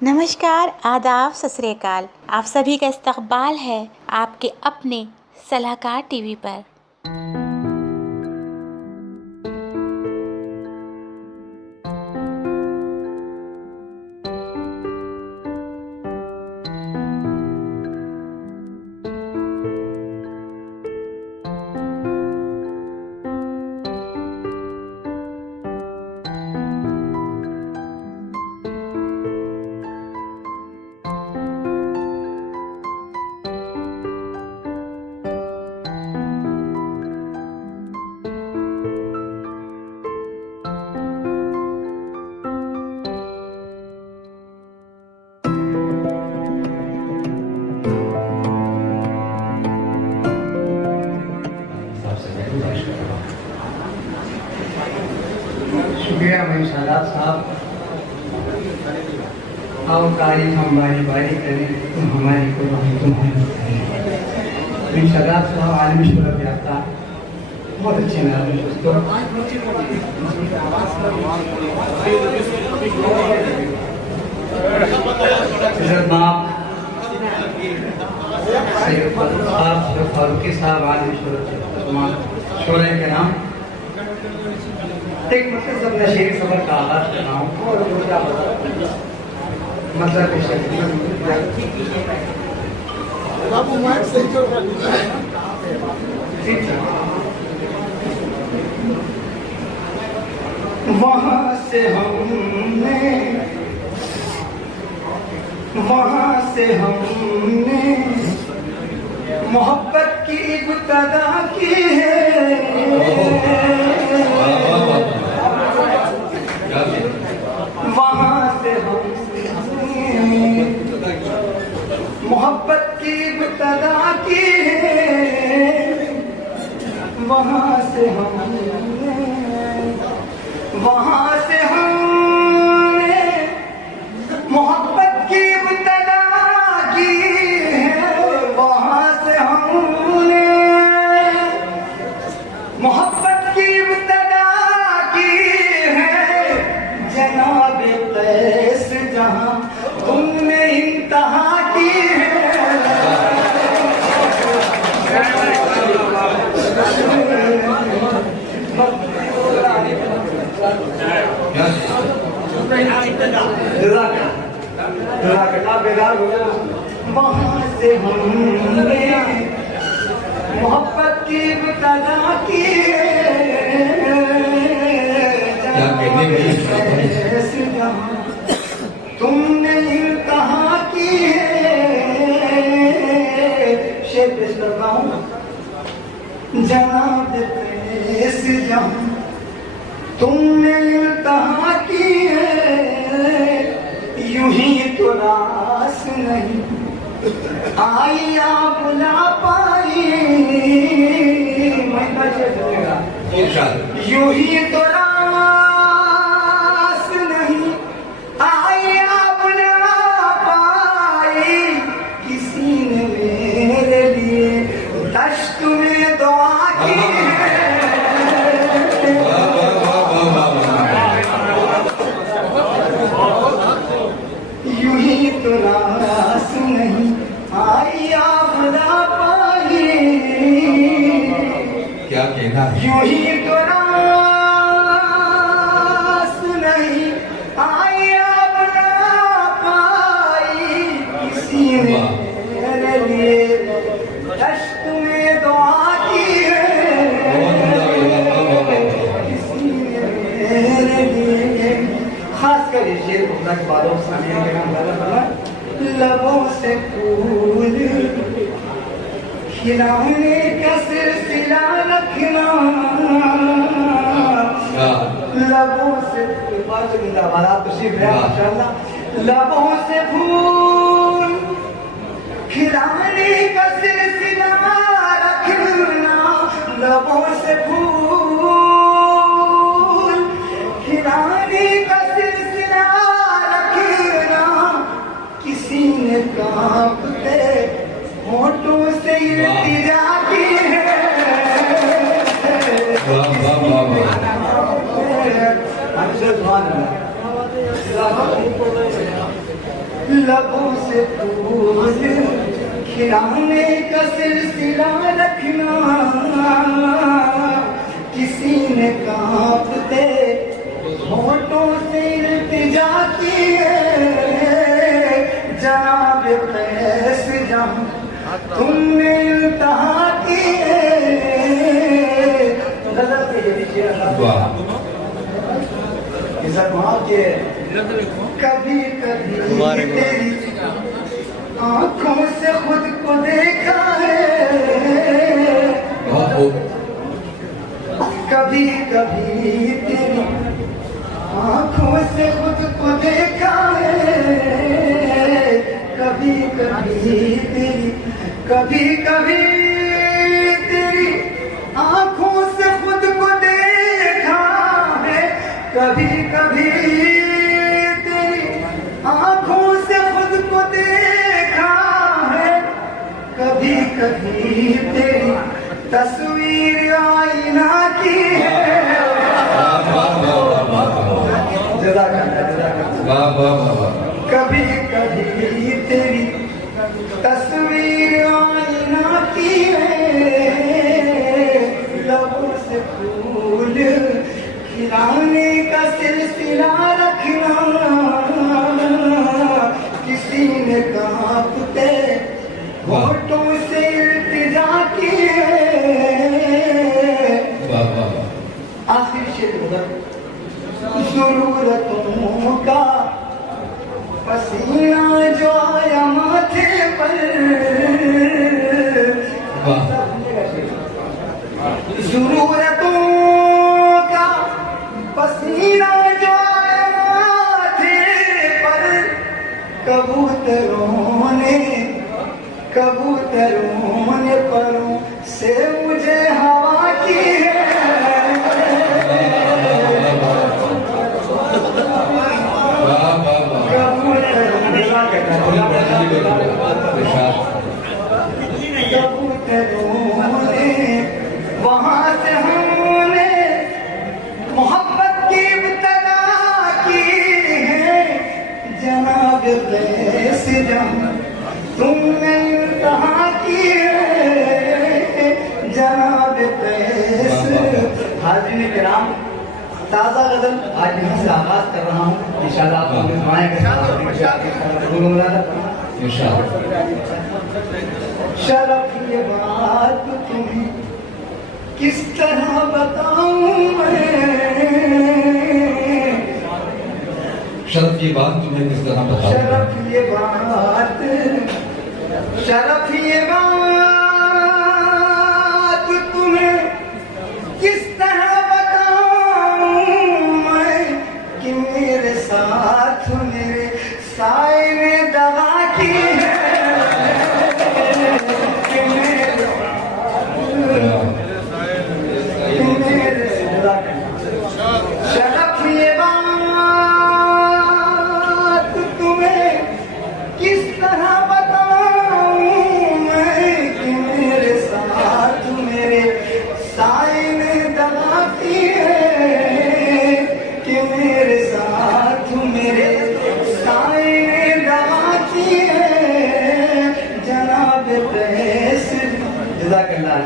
नमस्कार, आदाब, सत श्री अकाल। आप सभी का इस्तकबाल है आपके अपने सलाहकार टीवी पर। शुक्रिया भाई शादाब साहब। आओ तारीफ हम बारी बारी करें, तुम हमारी कुर्बानी तुम्हारी भाई शादाब साहब आलमी शोहरत याफ्ता, बहुत अच्छे नाम है दोस्तों। फारूकी साहब आलमी शोहरत शोरे के नाम एक मतलब सब नशेरी सफर का आगाज कर रहा हूँ और क्या मतलब वहाँ से हमने मोहब्बत की इब्तिदा की है। वहाँ से हमने मोहब्बत की इब्तिदा की है। वहाँ से हमने मोहब्बत की इब्तिदा की है। वहाँ से हमने मोहब्बत की इब्तिदा की है। जनाब कैस जहाँ तुमने इंतहा की है। वहाँ से हमने मोहब्बत की इब्तिदा की तुमने इंतहा की है। शेर पेश करता हूँ। जनाब कैस जहाँ तुमने इंतहा की है। यूं ही तो रास नहीं आई या बुला पाई। यूं ही तो रास नहीं आई या बुला पाई। किसी ने मेरे लिए दश्त में दुआ की है। यूं ही तो रास नहीं आई या बुला पाई। क्या कहना है? यूं ही तो रास नहीं आई या बुला पाई। किसी ने मेरे लिए दश्त में दुआ की है। किसी ने मेरे लिए खास कर ये शेर खुदा के बालों सामने के नाम वाला लबों से फूल खिलाने का सिलसिला रखना। लबों से लबों से फूल खिलाने का सिलसिला रखना। लबों से फूल खिलाने का सिलसिला रखना। किसी ने कांपते होठों से इल्तिजा की है। लबों से फूल खिलाने का सिलसिला रखना, किसी ने कांपते होठों से इल्तिजा की है, जनाब कैस जहाँ तुमने इल्तहा की है। कभी कभी तेरी आँखों से खुद को देखा है, कभी कभी तेरी आँखों से खुद को देखा है, कभी कभी तेरी आँखों से खुद को देखा है, कभी कभी तेरी आँखों से खुद को देखा है, कभी कभी तेरी तस्वीर आईना की है। कभी कभी तेरी तस्वीर आईना की है, लबों से फूल खिलाने का सिलसिला रखना, किसी ने कांपते होठों से इल्तिजा की है। आखिर शेर ज़रूरतों का पसीना जो आया माथे पर, ज़रूरतों का पसीना जो आया माथे पर, कबूतरों ने परों से मुझे हवा की है। वहाँ से हमने मोहब्बत की इब्तदा की है, जनाब कैस जहाँ तुमने इंतहा की है, जनाब कैस। हाज़िरीन किराम, ताज़ा गज़ल आज यहाँ से आगाज़ कर रहा हूँ, इंशाअल्लाह आप लोग दुआएं करें। शरफ ये बात तुम्हें किस तरह बताऊं मैं, शरफ की बात तुम्हें किस तरह बताऊं, शरफ ये बात तुम्हें किस तरह बताऊं मैं, कि मेरे साथ मेरे साए ने दगा की है, शरफ ये बात तुम्हें किस तरह बताऊं मैं, कि मेरे साथ मेरे साए ने दगा की है, कि मेरे साथ मेरे साए ने दगा की है, जनाब कैस। जज़ाकल्लाह।